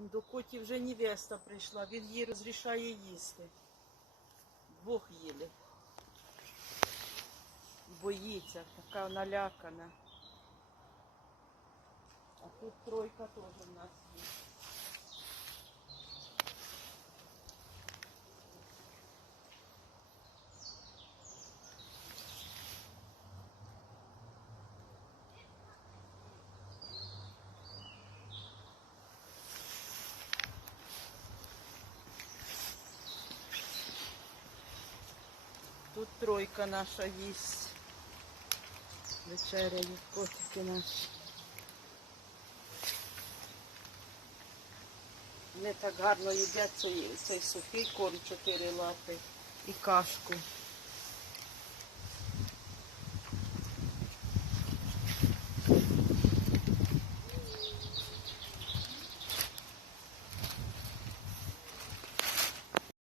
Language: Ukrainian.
До коті вже невеста прийшла, він їй розрішає їсти. Двох їли. Боїться, така налякана. А тут тройка теж Тут тройка наша їсть. Вечеряють котики наші. Вони так гарно їдять цей, цей сухий корм чотири лапи і кашку.